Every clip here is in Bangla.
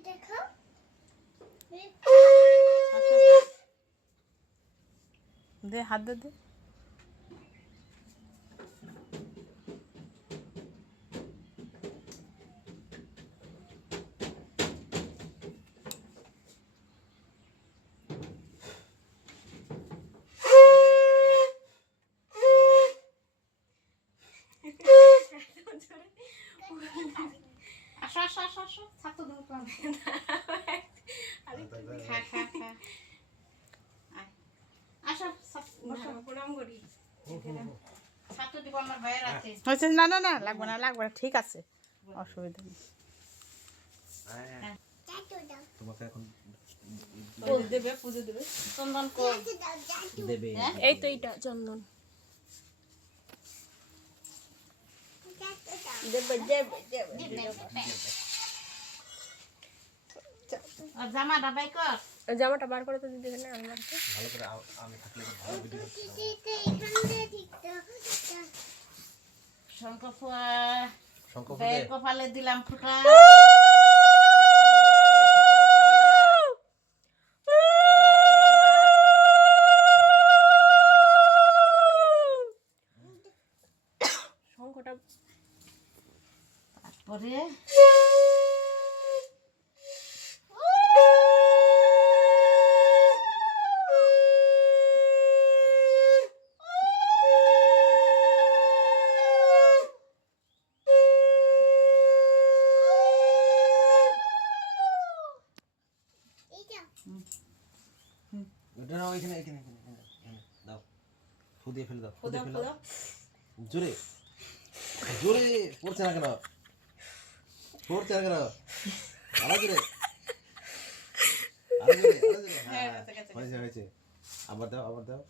দেখো দে হাত দে দে আসো আসো আসো আসো ছাতু দাও তো খা খা খা আসো বসো প্রণাম করি ছাতু দিব আমার ভাইয়ের আছে হয়েছে না না না লাগবে না লাগবে না ঠিক আছে অসুবিধা নেই চাটু দাও তোমাকে এখন ফুল দেবে পুজো দেবে চন্দন কই চাটু দাও চাটু দেবে এই তো এইটা চন্দন চাটু দাও দেবে দেবে দেবে আর জামাটা বাই কর জামাটা বার করে তো দিদি না আমি বাড়িতে ভালো করে আমি থাকলে ভালো ভিডিও দিতে এখান দিয়ে ঠিক দাও শঙ্খ ফুয়া শঙ্খ ভাইয়ের কপালে দিলাম ফুটা শঙ্খটা তারপরে এইটা ওটা নাও এখানে এখানে এখানে এখানে দাও ফু দিয়ে ফেলে দাও ফু দিয়ে ফেলে খোদা দাও জোরে জোরে পড়ছে না কেন পড়ছে না কেন আরো জোরে আরো জোরে আরো জোরে হ্যাঁ হয়েছে হয়েছে আবার দাও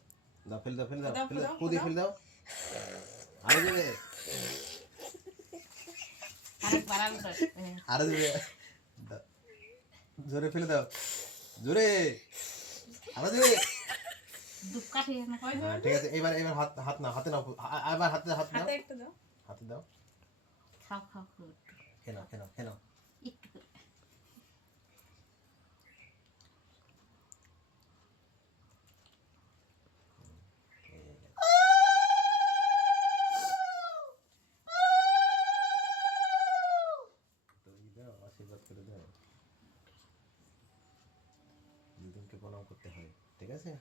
দাও ফেলে দাও ফেলে দাও ফেলে দাও ফু দিয়ে ফেলে দাও আরো জোরে আরেক বাড়াল কর আরো জোরে দাও। জোরে ফেলে দাও জোরে আরো জোরে দুপ কাঠি না কই হ্যাঁ, ঠিক আছে এবার এবার হাত হাত নাও হাতে নাও এবার হাতে হাত নাও একটু দাও হাতে দাও খাও খাও খাও খেলো খেলো খেলো একটু করে দাও আশীর্বাদ করে দাও দিদিকে প্রণাম করতে হয় ঠিক আছে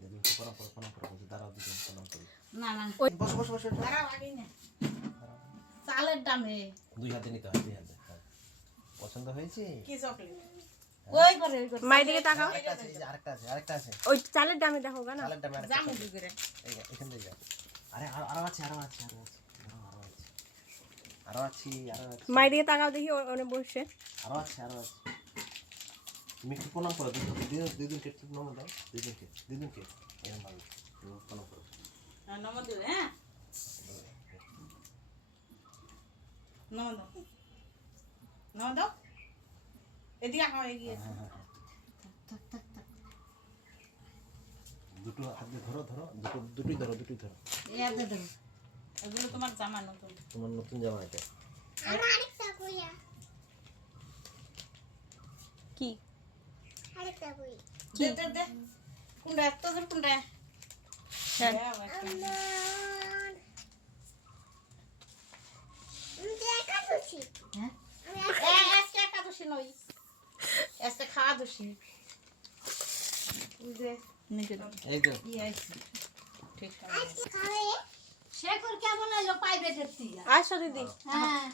দিদিকে প্রণাম করো বলছে দাঁড়াও দিদিকে প্রণাম করি না না বসো বসো বসো দাঁড়াও আগে না চালের দামে দুই হাতে নিতে হয় দুই হাতে হ্যাঁ। পছন্দ হয়েছে কি চকলেট ওই করে মায়ের দিকে তাকাও আরেকটা আছে এই যে আরেকটা আছে ওই চালের দামে দেখো গা না চালের ডাবে আরেকটা জামু আছে। দি করে এই যে, এখান থেকে যাও আরে আরো আছে আরো আছে আরো আছে আরো আছে মায়ের দিকে তাকাও দেখি ওনে বসে আরো আছে তুমি একটু প্রণাম করো দুদিনকে একটু প্রণাম দাও দুদিনকে এরকম ভাবে প্রণাম করো নমদ দিলে হ্যাঁ নমদ নমদ এদিকে আও এগিয়ে হ্যাঁ হ্যাঁ হ্যাঁ দুটো হাত দিয়ে ধরো দুটোই ধরো এই দে দেব এগুলো তোমার জামা নতুন তোমার নতুন জামা এটা আমার আরেকটা কইয়া কি আরেকটা কই দে দে দে কুন্ডা এত দূর কুন্ডা হ্যাঁ আমার দেখা খুশি হ্যাঁ আমি আজকে একাদশী নই আজকে খাওয়া দোষী যে নিচে এই তো ই আইছি ঠিক আছে আজকে খাবে সে করে কেমন লাগলো পাইবে দেখছি আসো দিদি হ্যাঁ